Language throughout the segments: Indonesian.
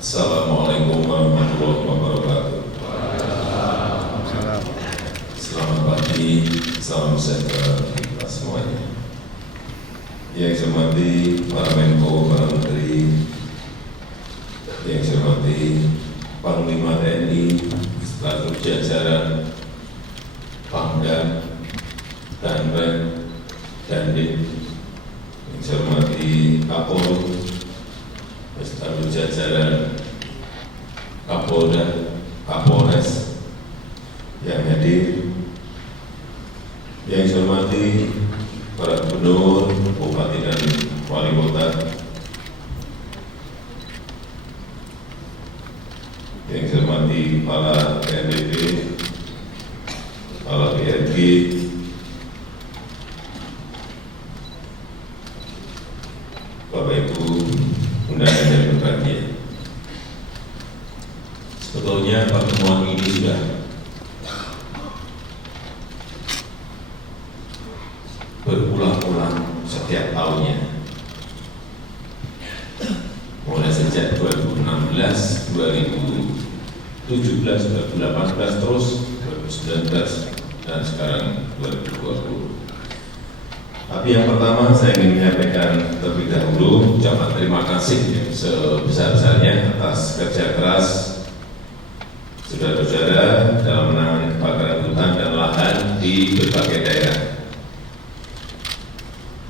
Assalamualaikum warahmatullahi wabarakatuh. Selamat pagi, salam sejahtera bagi kita semuanya. Yang saya hormati para Menko, para Menteri, yang saya hormati Panglima TNI, seluruh jajaran, Pangdam, Danrem, Dandim, yang saya hormati Kapolri, seluruh jajaran Kapolda, Kapolres yang hadir, yang saya hormati para gubernur, bupati dan wali kota, yang saya hormati para PNBP, para PRG, Bapak Ibu undangan yang berbahagia. Sebetulnya pertemuan ini sudah berulang-ulang setiap tahunnya, mulai sejak 2016, 2017, 2018, terus 2019, dan sekarang 2020. Tapi yang pertama saya ingin menyampaikan terlebih dahulu ucapan terima kasih yang sebesar-besarnya atas kerja keras saudara-saudara dalam menangani kebakaran hutan dan lahan di berbagai daerah.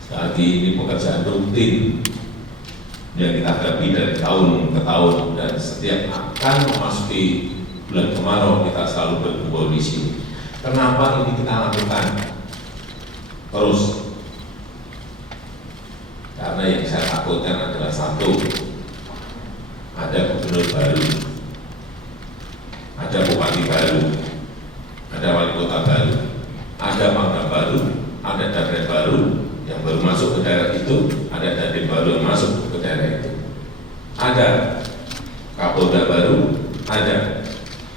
Lagi ini pekerjaan rutin yang kita hadapi dari tahun ke tahun, dan setiap akan memasuki bulan kemarau kita selalu berkumpul di sini. Kenapa ini kita lakukan terus? Karena yang saya takutkan adalah satu, ada gubernur baru, ada bupati baru, ada wali kota baru, ada pangdam baru, ada danrem baru yang baru masuk ke daerah itu, ada dandim baru yang masuk ke daerah itu, ada kapolda baru, ada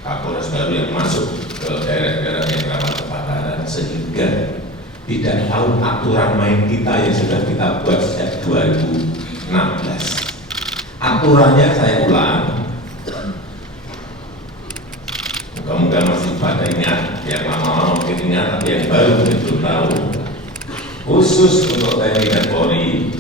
kapolres baru yang masuk ke daerah-daerah yang rawan kebakaran, sehingga tidak tahu aturan main kita yang sudah kita buat sejak 2016. Aturannya saya ulang, mudah-mudahan masih pada ingat, yang lama-lama mungkin ingat, tapi yang baru mungkin belum tahu. Khusus untuk TNI dan Polri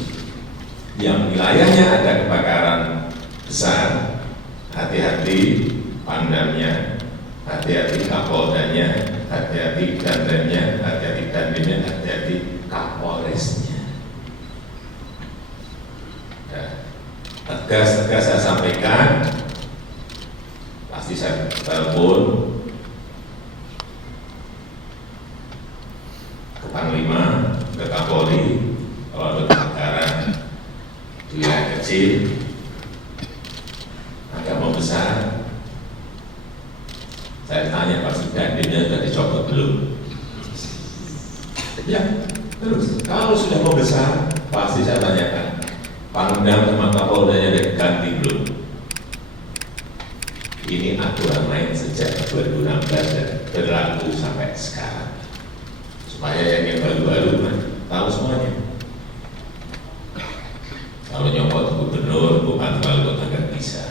yang wilayahnya ada kebakaran besar, hati-hati pangdamnya, hati-hati kapoldanya, hati-hati danremnya, hati-hati dandimnya, hati-hati kapolresnya. Tegas-tegas saya sampaikan, pasti saya telepon ke Panglima, ke Kapolri, kalau ada kebakaran di wilayah kecil, agak membesar, saya tanya pasti dandimnya sudah dicopot belum? Ya, terus kalau sudah membesar, pasti saya tanyakan, Pangdam sama Kapoldanya sudah ganti belum? Ini aturan main sejak 2016 dan berlaku sampai sekarang, supaya yang baru-baru tahu semuanya. Kalau nyopot gubernur, bupati, wali kota nggak bisa.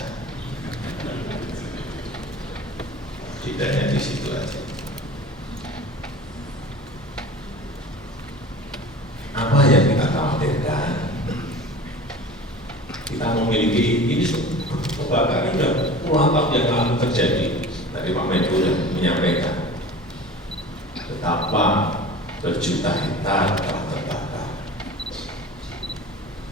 Tidak hanya di situ aja. Apa yang kita khawatirkan? Kita memiliki ini kebakaran sudah puluhan tahun yang lalu terjadi. Tadi Pak Menko sudah menyampaikan betapa berjuta hektar telah terbakar.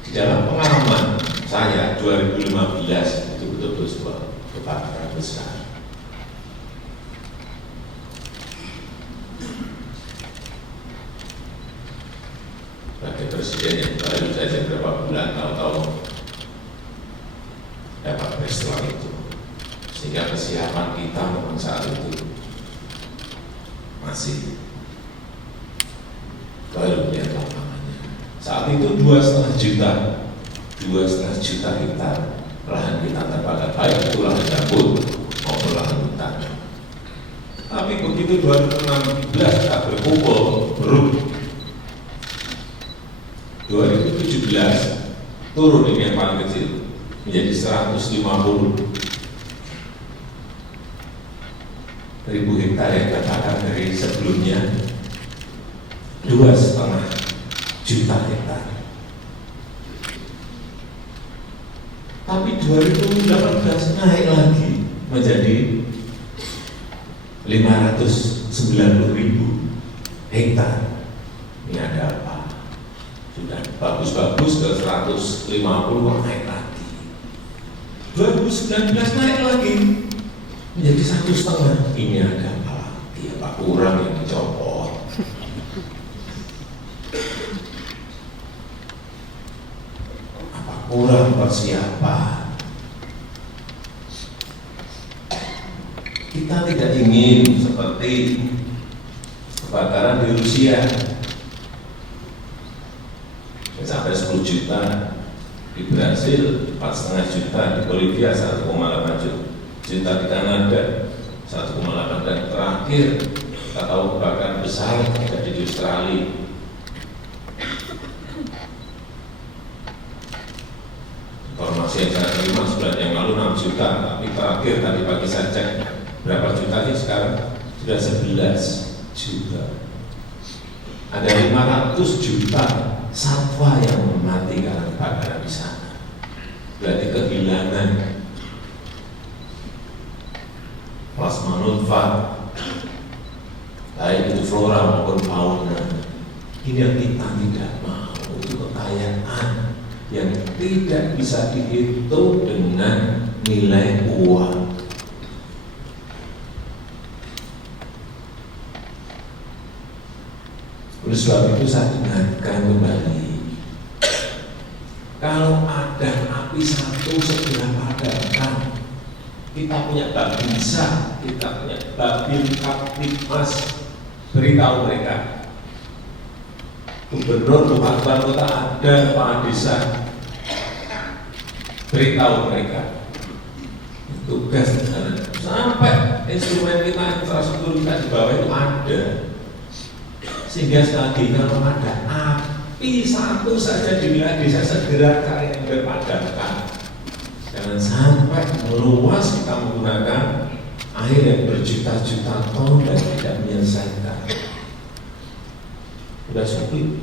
Di dalam pengalaman saya 2015 itu betul-betul sebuah kebakaran besar. Bagi presiden yang baru saja beberapa bulan tahu-tahu dapat peristiwa itu, sehingga kesiapan kita memang saat itu masih baru lihat lapangannya. Saat itu 2,5 juta hektar lahan kita terbakar, baik itu lahan gambut maupun lahan hutan. Tapi begitu 2016 kita berkumpul, 2017 turun, ini yang paling kecil, menjadi 150.000 hektar yang katakan dari sebelumnya 2,5 juta hektar. Tapi 2018 naik lagi menjadi 590.000 hektar. Ini ada apa? Sudah bagus-bagus ke 150 kok naik lagi. 2019 naik lagi menjadi 1,5. Ini ada apa lagi? Apa kurang yang dicopot? Apa kurang persiapan? Kita tidak ingin seperti kebakaran di Rusia sampai 10 juta, di Brasil 4,5 juta, di Bolivia 1,8 juta, di Kanada 1,8, dan terakhir kita tahu kebakaran besar terjadi di Australia. Informasi yang saya terima sebulan yang lalu 6 juta, tapi terakhir tadi pagi saya cek berapa juta sih sekarang? Sudah 11 juta. Ada 500 juta satwa yang mati karena kebakaran di sana. Berarti kehilangan plasma nutfah, baik itu flora maupun fauna. Ini yang kita tidak mau. Itu kekayaan yang tidak bisa dihitung dengan nilai uang. Oleh sebab itu saya ingatkan kembali, kalau ada api satu segera padamkan. Kita punya Babinsa, kita punya Babin Kaptipmas, beritahu mereka. Gubernur, bupati, kota ada, kepala desa, beritahu mereka. Tugas sampai instrumen kita, infrastruktur kita di bawah itu ada. Sehingga sekali lagi kalau ada api satu saja di wilayah desa, segera cari yang berpadamkan. Jangan sampai meluas kita menggunakan air yang berjuta-juta ton dan tidak menyelesaikan. Sudah sulit,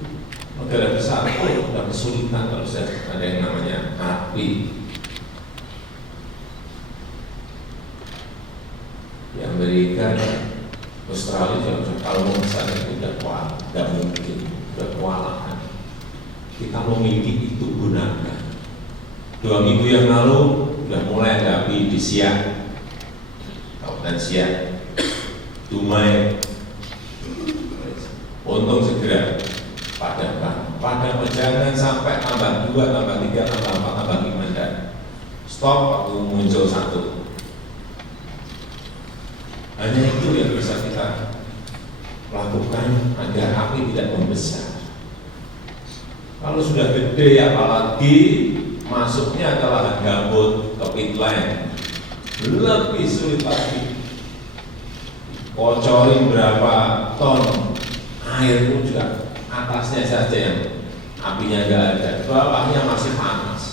negara besar sudah kesulitan kalau ada yang namanya api. Di Amerika, Australia juga kalau mau besar itu tidak kuat, tidak mungkin, tidak kewalahan. Kita memiliki itu gunakan. 2 minggu yang lalu sudah mulai ada api di Siak, Kabupaten Siak, Dumai. Untung segera padamkan. Padamkan jangan sampai tambah 2, tambah 3, tambah 4, tambah 5 dan stop waktu muncul satu. Hanya itu yang bisa kita lakukan agar api tidak membesar. Kalau sudah gede, apalagi masuknya ke lahan gambut, ke peatland, lebih sulit lagi. Kocorin berapa ton air pun juga atasnya saja yang apinya nggak ada, bawahnya masih panas.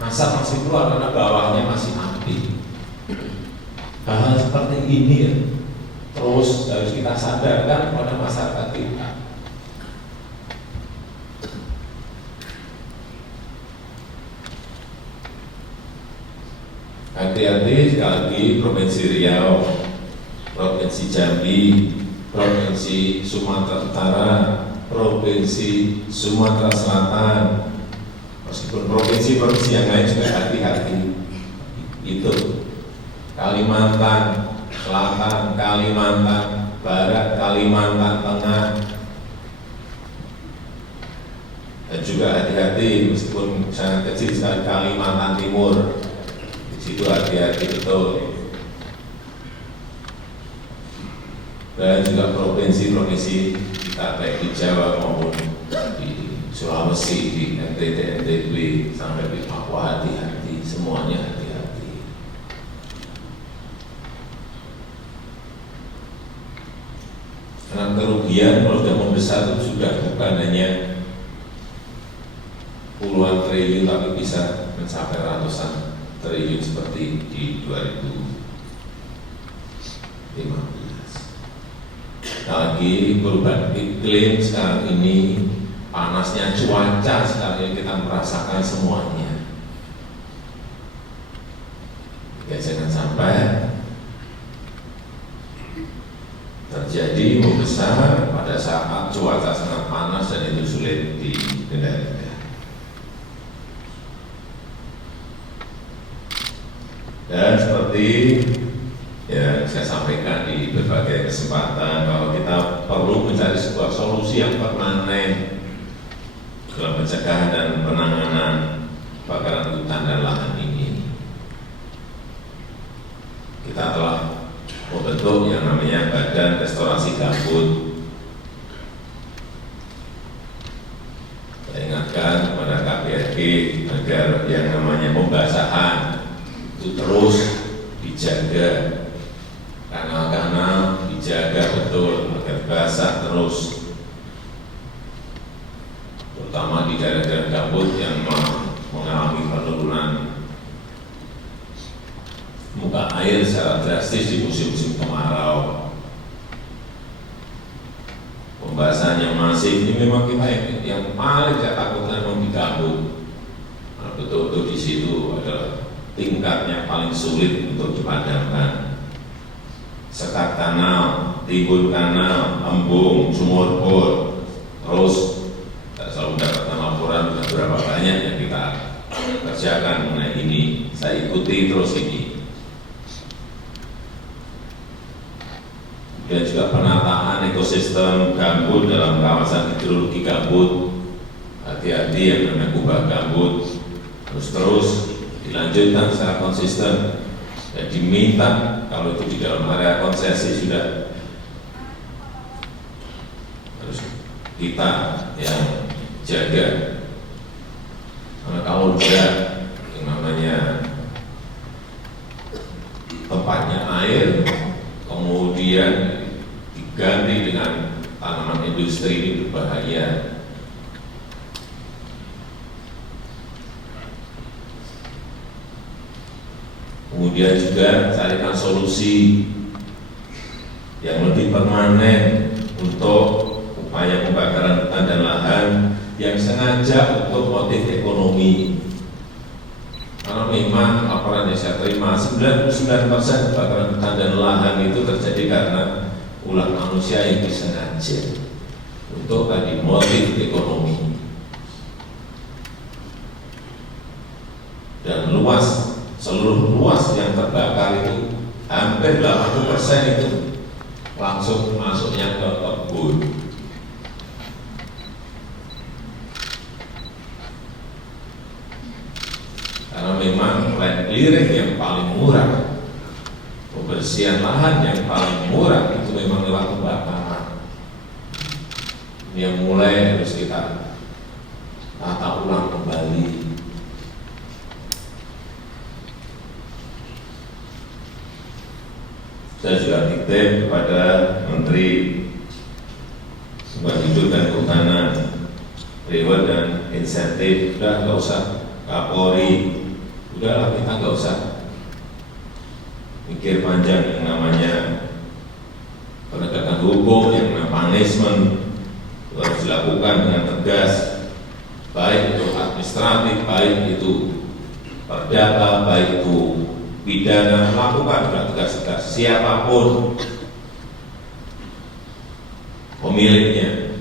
Asap masih keluar karena bawahnya masih api. Hal seperti ini ya, terus harus kita sadarkan pada masyarakat kita. Hati-hati sekali lagi, Provinsi Riau, Provinsi Jambi, Provinsi Sumatera Utara, Provinsi Sumatera Selatan, meskipun provinsi-provinsi yang lain juga hati-hati. Itu Kalimantan Selatan, Kalimantan Barat, Kalimantan Tengah, dan juga hati-hati meskipun sangat kecil sekali Kalimantan Timur, di situ hati-hati betul. Dan juga provinsi-provinsi kita baik di Jawa maupun di Sulawesi, di NTT, NTB, sampai di Papua, hati-hati, semuanya hati-hati. Karena kerugian kalau sudah membesar itu sudah bukan hanya puluhan triliun, tapi bisa mencapai ratusan triliun seperti di 2015. Lagi perubahan iklim sekarang ini, panasnya cuaca sekarang ini kita merasakan semuanya. Ya, jangan sampai terjadi membesar pada saat cuaca sangat panas dan itu sulit dikendalikan. Dan seperti yang saya sampaikan di berbagai kesempatan, bahwa kita perlu mencari sebuah solusi yang permanen dalam pencegahan dan penanganan kebakaran hutan dan lahan ini. Kita telah membentuk yang namanya Badan Restorasi Gambut. Saya ingatkan kepada KPRG agar yang namanya pembasahan itu terus dijaga, kanal-kanal dijaga betul agar basah terus, terutama di daerah-daerah gambut yang mengalami penurunan muka air secara drastis di musim-musim kemarau. Pembahasan yang masif ini memang kita yang paling saya takutkan memang di gambut. Nah, betul-betul di situ adalah tingkatnya paling sulit untuk dipadamkan. Sekat kanal, timbun kanal, embung, sumur bor, terus saya selalu mendapatkan laporan berapa banyak yang kita kerjakan mengenai ini. Saya ikuti terus ini. Dan juga penataan ekosistem gambut dalam kawasan hidrologi gambut. Hati-hati yang namanya kubah gambut terus dilanjutkan secara konsisten dan diminta kalau itu di dalam area konsesi sudah harus kita yang jaga. Karena kalau tidak, yang namanya tempatnya air kemudian diganti dengan tanaman industri, ini berbahaya. Kemudian juga carikan solusi yang lebih permanen untuk upaya pembakaran hutan dan lahan yang sengaja untuk motif ekonomi. Karena memang laporan yang saya terima 99% kebakaran hutan dan lahan itu terjadi karena ulah manusia yang disengaja untuk tadi motif ekonomi. Dan seluruh luas yang terbakar itu hampir 80% itu langsung masuknya ke kebun. Karena memang land clearing yang paling murah, pembersihan lahan yang paling murah itu memang lewat pembakaran. Yang mulai harus kita tata ulang kembali. Saya juga titip kepada Menteri Lingkungan Hidup dan Kehutanan, reward dan insentif, udah nggak usah Kapolri, udahlah kita nggak usah mikir panjang. Yang namanya penegakan hukum, yang namanya punishment harus dilakukan dengan tegas, baik itu administratif, baik itu perdata, baik itu pidana, lakukan dengan tegas-tegas siapapun pemiliknya.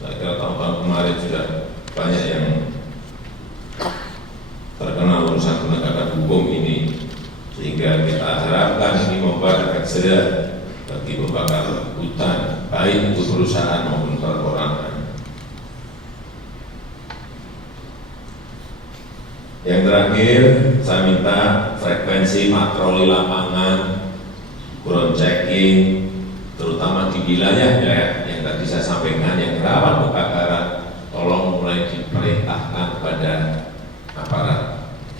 Saya kira tahun-tahun kemarin sudah banyak yang terkena urusan penegakan hukum ini, sehingga kita harapkan ini membuat efek jerah bagi pembakar hutan, baik itu perusahaan maupun perorangan. Yang terakhir, saya minta frekuensi patroli lapangan, ground checking, terutama di wilayah yang tadi saya sampaikan yang rawan kebakaran, tolong mulai diperintahkan kepada aparat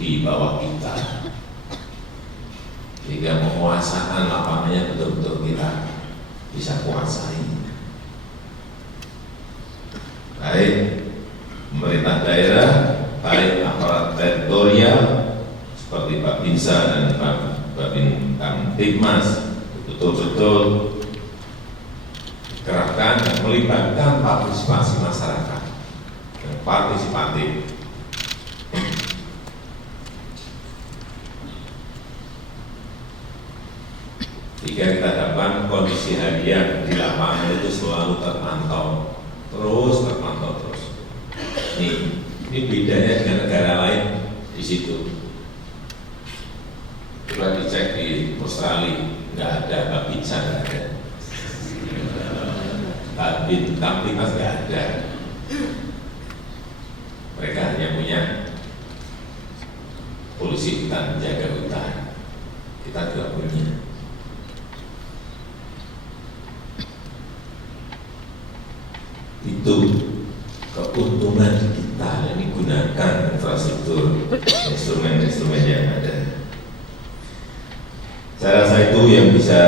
di bawah kita, sehingga penguasaan lapangannya betul-betul kita bisa kuasai. baik pemerintah daerah, baik aparat teritorial seperti Pak Binsa dan Pak Babin Kamtibmas betul-betul kerahkan dan melibatkan partisipasi masyarakat yang partisipatif. Jika kita harapkan kondisi harian di lapangan itu selalu terpantau, terus. Ini bedanya dengan negara lain di situ. Coba dicek di Australia, nggak ada Babinsa, nggak ada. Babin Kamtibmas nggak ada. Mereka hanya punya polisi hutan, jaga hutan. Kita juga punya. Itu keuntungan kita yang digunakan infrastruktur instrumen-instrumen yang ada. Saya rasa itu yang bisa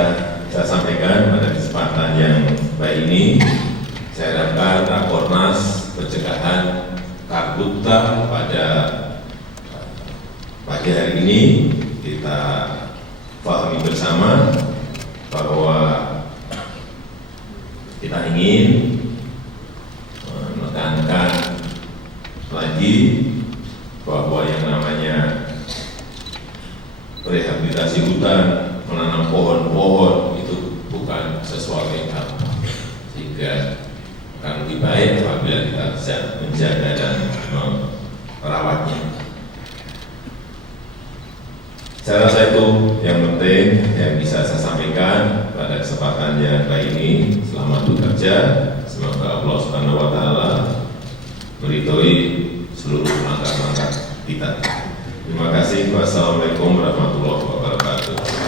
saya sampaikan pada kesempatan yang baik ini. Saya harapkan Rakornas pencegahan karhutla pada pagi hari ini kita pahami bersama bahwa kita ingin menekankan lagi bahwa yang namanya rehabilitasi hutan, menanam pohon-pohon itu bukan sesuatu yang gampang, sehingga akan lebih baik apabila kita bisa menjaga dan merawatnya. Saya rasa itu yang penting yang bisa saya sampaikan pada kesempatan yang baik ini. Selamat bekerja, semoga Allah Subhanahu wa Ta'ala meridhoi seluruh langkah-langkah kita. Terima kasih. Wassalamualaikum warahmatullahi wabarakatuh.